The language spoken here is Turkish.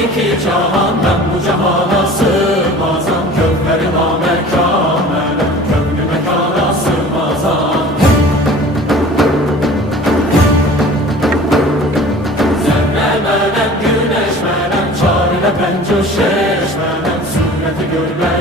iki cahan, ben bu cahana sığmazam. Kövlerim amekâmele, kövlü mekana sığmazam. Zerre menem, güneş menem, çarine pencoş şeş menem, sureti görme